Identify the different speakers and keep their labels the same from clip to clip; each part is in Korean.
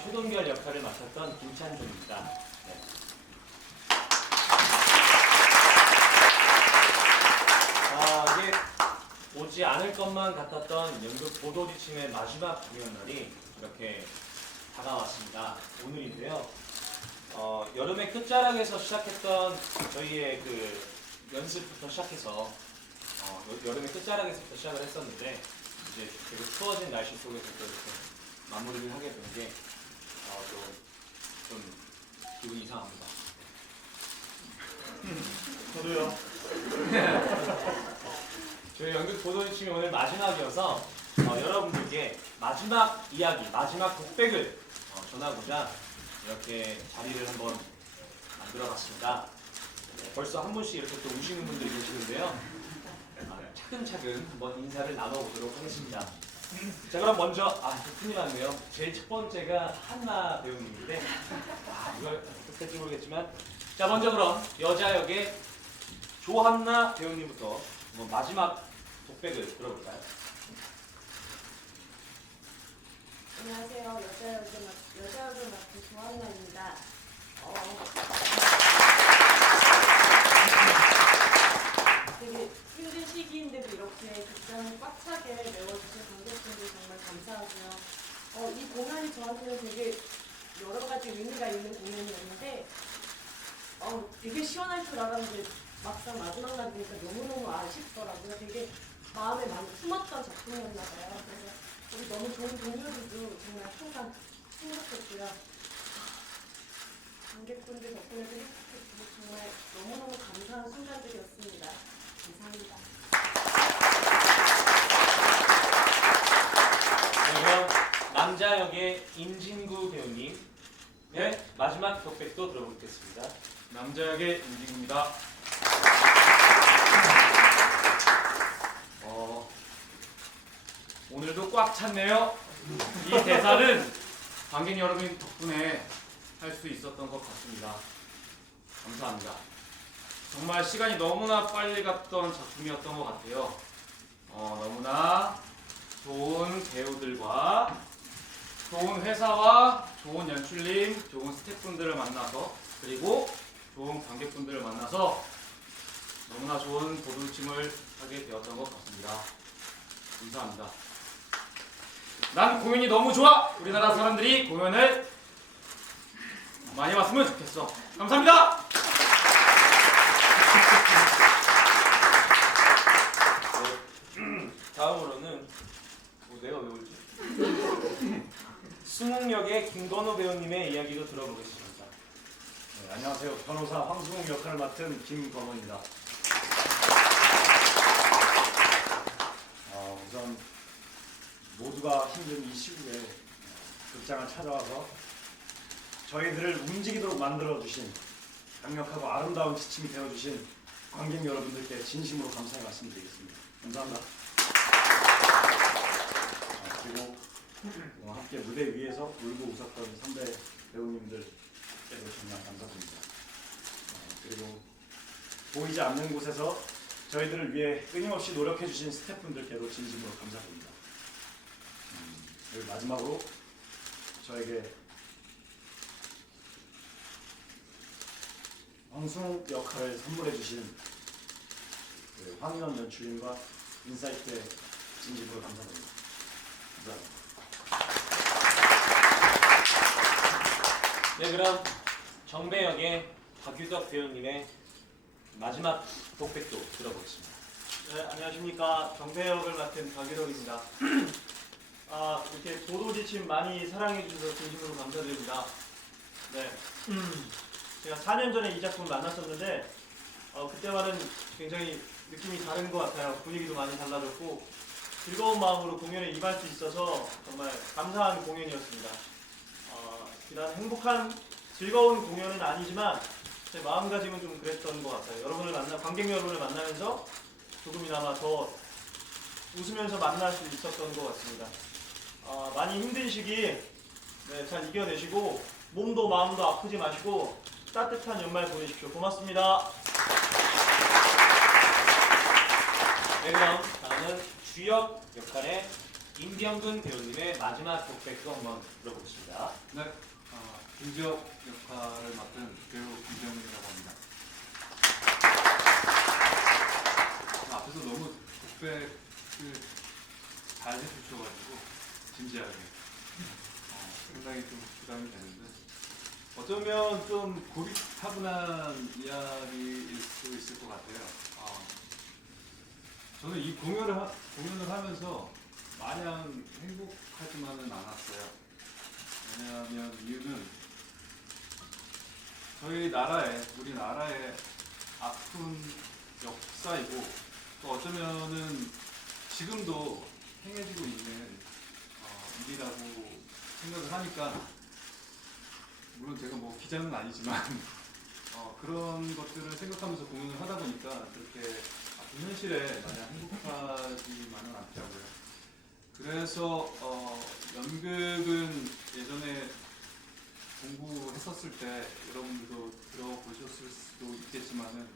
Speaker 1: 초동결 역할을 맡았던 김찬종입니다. 네. 아, 이게 오지 않을 것만 같았던 연극 보도지침의 마지막 공연 날이 이렇게 다가왔습니다. 오늘인데요. 어, 여름의 끝자락에서 시작했던 저희의 그 연습부터 시작해서 어, 여- 여름의 끝자락에서부터 시작을 했었는데 이제 되게 추워진 날씨 속에서 또 이렇게 마무리를 하게 된게 어, 좀 기분이 이상합니다.
Speaker 2: 저도요.
Speaker 1: 저희 연극 보도지침이 오늘 마지막이어서 어, 여러분들께 마지막 이야기, 마지막 독백을 어, 전하고자 이렇게 자리를 한번 만들어봤습니다. 네, 벌써 한 분씩 이렇게 또 우시는 분들이 계시는데요. 아, 차근차근 한번 인사를 나눠보도록 하겠습니다. 자 그럼 먼저 아 큰일 났네요. 제일 첫 번째가 한나 배우님인데 아 이걸 어떻게 할지 모르겠지만 자 먼저 그럼 여자 역의 조한나 배우님부터 한번 마지막 독백을 들어볼까요?
Speaker 3: 안녕하세요. 여자 맡- 여자 역을 맡은 조한나입니다. 어, 되게 힘든 시기인데도 이렇게 극장을 꽉 차게 메워주신 관객분들 정말 감사하고요. 어, 이 공연이 저한테는 되게 여러 가지 의미가 있는 공연이었는데 어, 되게 시원할 줄 알았는데 막상 마지막 날 보니까 너무너무 아쉽더라고요. 되게 마음에 많이 품었던 작품이었나 봐요. 그래서 우리 너무 좋은 동료들도 정말 항상 행복했고요. 관객분들 행복했고 정말 너무너무 감사한 순간들이었습니다. 감사합니다.
Speaker 1: 네, 그럼 남자 역의 임진구 배우님 네 마지막 독백도 들어보겠습니다.
Speaker 2: 남자역의 임진구입니다. 어, 오늘도 꽉 찼네요. 이 대사는 관객 여러분 덕분에 할 수 있었던 것 같습니다. 감사합니다. 정말 시간이 너무나 빨리 갔던 작품이었던 것 같아요. 어, 너무나 좋은 배우들과 좋은 회사와 좋은 연출님, 좋은 스태프분들을 만나서 그리고 좋은 관객분들을 만나서 너무나 좋은 보도침을 하게 되었던 것 같습니다. 감사합니다. 난 공연이 너무 좋아! 우리나라 사람들이 공연을 많이 왔으면 좋겠어. 감사합니다!
Speaker 1: 네. 다음으로는 뭐 내가 왜 울지? 김건호 배우님의 이야기도 들어보겠습니다.
Speaker 4: 네, 안녕하세요. 변호사 황승욱 역할을 맡은 김건호입니다. 어, 우선 모두가 힘든 이 시국에 어, 극장을 찾아와서 저희들을 움직이도록 만들어주신 강력하고 아름다운 지침이 되어주신 관객 여러분들께 진심으로 감사의 말씀드리겠습니다. 감사합니다. 아, 그리고 어, 함께 무대 위에서 울고 웃었던 선배 배우님들께도 정말 감사드립니다. 어, 그리고 보이지 않는 곳에서 저희들을 위해 끊임없이 노력해 주신 스태프분들께도 진심으로 감사드립니다. 음, 그리고 마지막으로 저에게 황승욱 역할을 선물해 주신 그 황인원 연출님과 인사이트에 진심으로 감사드립니다. 감사합니다.
Speaker 1: 네 그럼 정배역의 박유덕 배우님의 마지막 독백도 들어보겠습니다.
Speaker 5: 네, 안녕하십니까. 정배역을 맡은 박일옥입니다. 아, 이렇게 보도 지침 많이 사랑해 주셔서 진심으로 감사드립니다. 네. 제가 4년 전에 이 작품 만났었는데 어, 그때와는 굉장히 느낌이 다른 것 같아요. 분위기도 많이 달라졌고 즐거운 마음으로 공연에 임할 수 있어서 정말 감사한 공연이었습니다. 어, 비단 행복한 즐거운 공연은 아니지만 제 마음가짐은 좀 그랬던 것 같아요. 여러분을 만나 관객 여러분을 만나면서 조금이나마 더 웃으면서 만날 수 있었던 것 같습니다. 아, 많이 힘든 시기 네, 잘 이겨내시고 몸도 마음도 아프지 마시고 따뜻한 연말 보내십시오. 고맙습니다.
Speaker 1: 네 그럼 다음은 주역 역할의 임병근 배우님의 마지막 독백도 한번 들어보겠습니다.
Speaker 6: 네, 어, 김지혁 역할을 맡은 배우 김정민이라고 합니다. 어, 앞에서 너무 독백을 잘 해주셔가지고 진지하게 어, 상당히 좀 부담이 되는데 어쩌면 좀 고리타분한 이야기일 수 있을 것 같아요. 어, 저는 이 공연을 하, 공연을 하면서 마냥 행복하지만은 않았어요. 왜냐하면 이유는 저희 나라의 우리 나라의 아픈 역사이고 또 어쩌면은 지금도 행해지고 있는 어, 일이라고 생각을 하니까 물론 제가 뭐 기자는 아니지만 어, 그런 것들을 생각하면서 공연을 하다 보니까 그렇게 아픈 현실에 마냥 행복하지만은 않더라고요. 그래서 어, 연극은 예전에 공부했었을 때 여러분들도 들어보셨을 수도 있겠지만은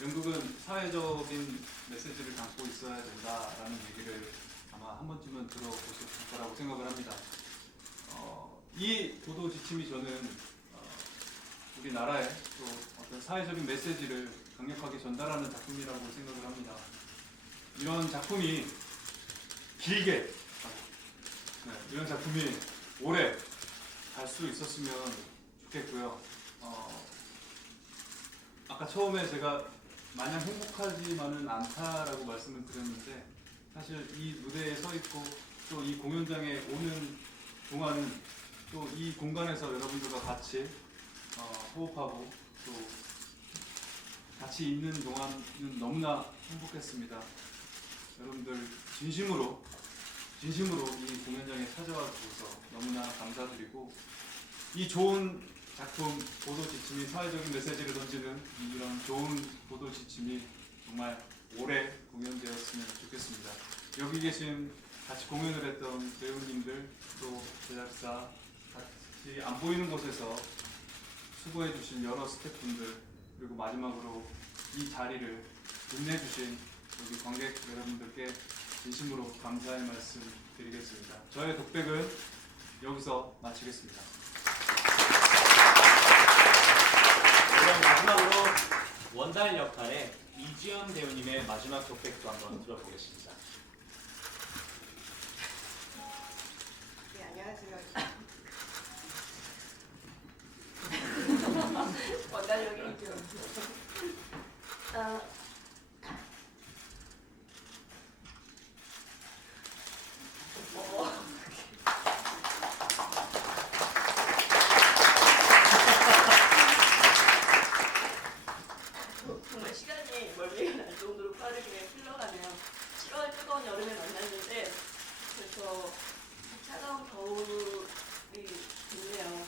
Speaker 6: 연극은 사회적인 메시지를 담고 있어야 된다라는 얘기를 아마 한 번쯤은 들어보셨을 거라고 생각을 합니다. 어, 이 도도 지침이 저는 어, 우리나라의 또 어떤 사회적인 메시지를 강력하게 전달하는 작품이라고 생각을 합니다. 이런 작품이 길게 네, 이런 작품이 오래 갈 수 있었으면 좋겠고요. 어, 아까 처음에 제가 마냥 행복하지만은 않다라고 말씀을 드렸는데 사실 이 무대에 서 있고 또 이 공연장에 오는 동안은 또 이 공간에서 여러분들과 같이 어, 호흡하고 또 같이 있는 동안은 너무나 행복했습니다. 여러분들 진심으로 진심으로 이 공연장에 찾아와 주셔서 너무나 감사드리고 이 좋은 작품 보도 지침이 사회적인 메시지를 던지는 이런 좋은 보도 지침이 정말 오래 공연되었으면 좋겠습니다. 여기 계신 같이 공연을 했던 배우님들 또 제작사 같이 안 보이는 곳에서 수고해 주신 여러 스태프분들 그리고 마지막으로 이 자리를 빛내주신 여기 관객 여러분들께 진심으로 감사의 말씀 드리겠습니다. 저의 독백은 여기서 마치겠습니다.
Speaker 1: 그럼 마지막으로 원달 역할의 이지연 배우님의 마지막 독백도 한번 들어보겠습니다.
Speaker 7: 네, 안녕하세요. 원달역의 이지원. 아, 어, 정말 시간이 멀미가 날 정도로 빠르게 흘러가네요. 7월 뜨거운 여름에 만났는데 그래서 차가운 겨울이 있네요.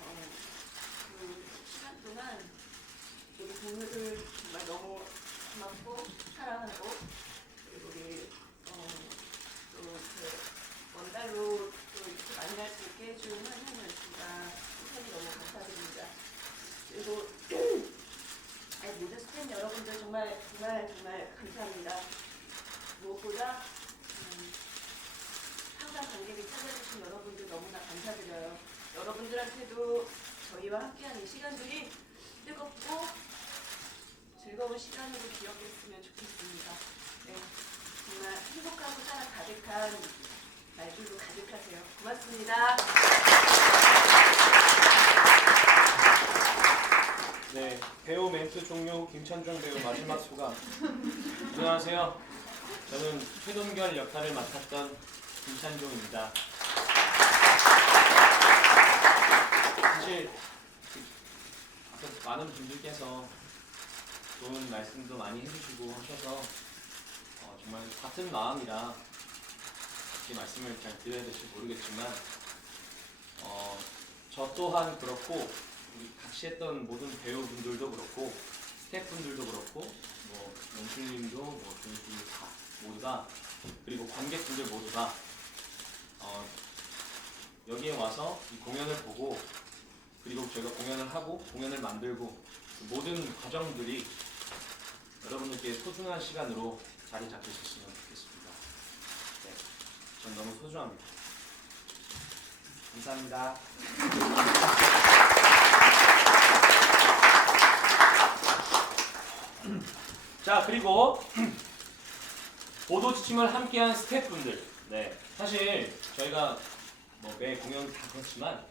Speaker 7: 어, 그 시간 동안 우리 동료들 정말 너무 고맙고 사랑하고 그리고 우리 어, 또그 원달로 또 이렇게 만날 수 있게 해준 한현이었습니다. 선생님 너무 감사드립니다. 그리고 아니, 모든 스태프 여러분들 정말 정말 정말 감사합니다. 무엇보다 음, 항상 찾아주신 여러분들 너무나 감사드려요. 여러분들한테도 저희와 함께한 이 시간들이 뜨겁고 즐거운 시간으로 기억됐으면 좋겠습니다. 네, 정말 행복하고 사랑 가득한 말들로 가득하세요. 고맙습니다.
Speaker 1: 네, 배우 멘트 종료 김찬종 배우 마지막 소감. 안녕하세요. 저는 최동결 역할을 맡았던 김찬종입니다. 사실 많은 분들께서 좋은 말씀도 많이 해주시고 하셔서 어, 정말 같은 마음이라 이렇게 말씀을 잘 드려야 될지 모르겠지만 어, 저 또한 그렇고 우리 같이 했던 모든 배우분들도 그렇고 스태프분들도 그렇고 뭐 영수님도 뭐 조인님 다 모두가 그리고 관객분들 모두가 어, 여기에 와서 이 공연을 보고 그리고 저희가 공연을 하고 공연을 만들고 그 모든 과정들이 여러분들께 소중한 시간으로 자리 잡히셨으면 좋겠습니다. 전 너무 소중합니다. 감사합니다. 자 그리고 보도 지침을 함께한 스태프분들. 네 사실 저희가 뭐 매 공연 다 그렇지만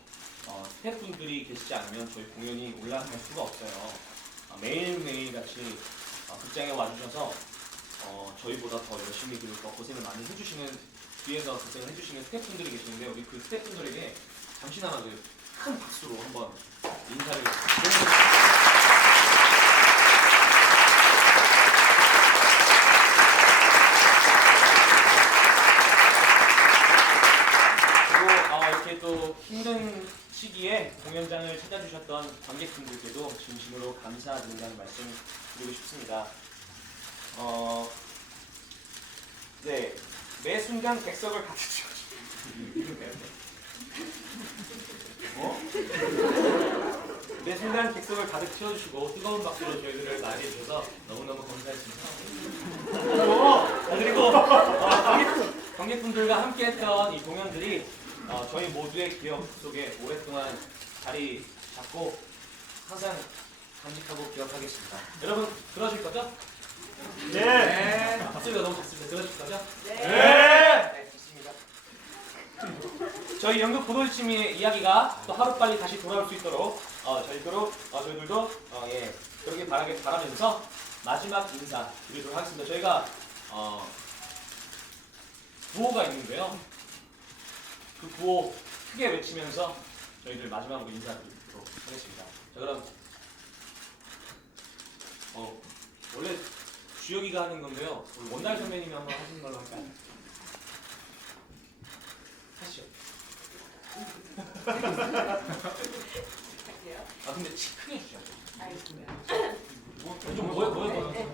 Speaker 1: 어, 스태프분들이 계시지 않으면 저희 공연이 올라갈 수가 없어요. 어, 매일매일 같이 어, 극장에 와주셔서 어, 저희보다 더 열심히 그리고 더 고생을 많이 해주시는 뒤에서 고생을 해주시는 스태프분들이 계시는데 우리 그 스태프분들에게 잠시나마 그 큰 박수로 한번 인사를 드리겠습니다. 그리고 어, 또 힘든 시기에 공연장을 찾아주셨던 관객분들께도 진심으로 감사드린다는 말씀 드리고 싶습니다. 어, 네, 매 순간 객석을 가득 채워주고 어? 매 순간 객석을 가득 채워주시고 뜨거운 박수로 저희들을 맞이해주셔서 너무너무 감사했습니다. 아, 그리고 어, 관객, 관객분들과 함께했던 이 공연들이 어, 저희 모두의 기억 속에 오랫동안 자리 잡고 항상 간직하고 기억하겠습니다. 여러분 들어줄 거죠?
Speaker 5: 네.
Speaker 1: 네. 박수가 너무 좋습니다. 들어줄 거죠?
Speaker 7: 네.
Speaker 1: 네, 좋습니다. 저희 연극 보도지침의 이야기가 또 하루빨리 다시 돌아올 수 있도록 어, 저희들도 어, 저희들도 어, 예, 그렇게 바라게 바라면서 마지막 인사 드리도록 하겠습니다. 저희가 어, 구호가 있는데요. 그 구호 크게 외치면서 저희들 마지막으로 인사드리도록 하겠습니다. 자 그럼 어 원래 주혁이가 하는 건데요. 우리 원날 선배님이 한번 하시는 걸로 할까요? 하시죠.
Speaker 7: 할게요.
Speaker 1: 아 근데 치 크게 주셔야죠.
Speaker 7: 알겠습니다.
Speaker 1: 좀 뭐해 뭐해 뭐해.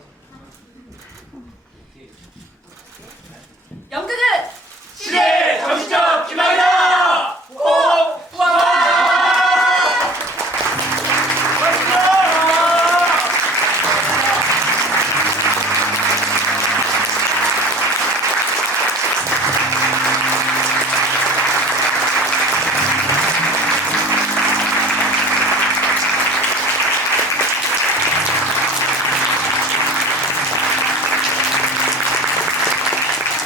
Speaker 1: 영국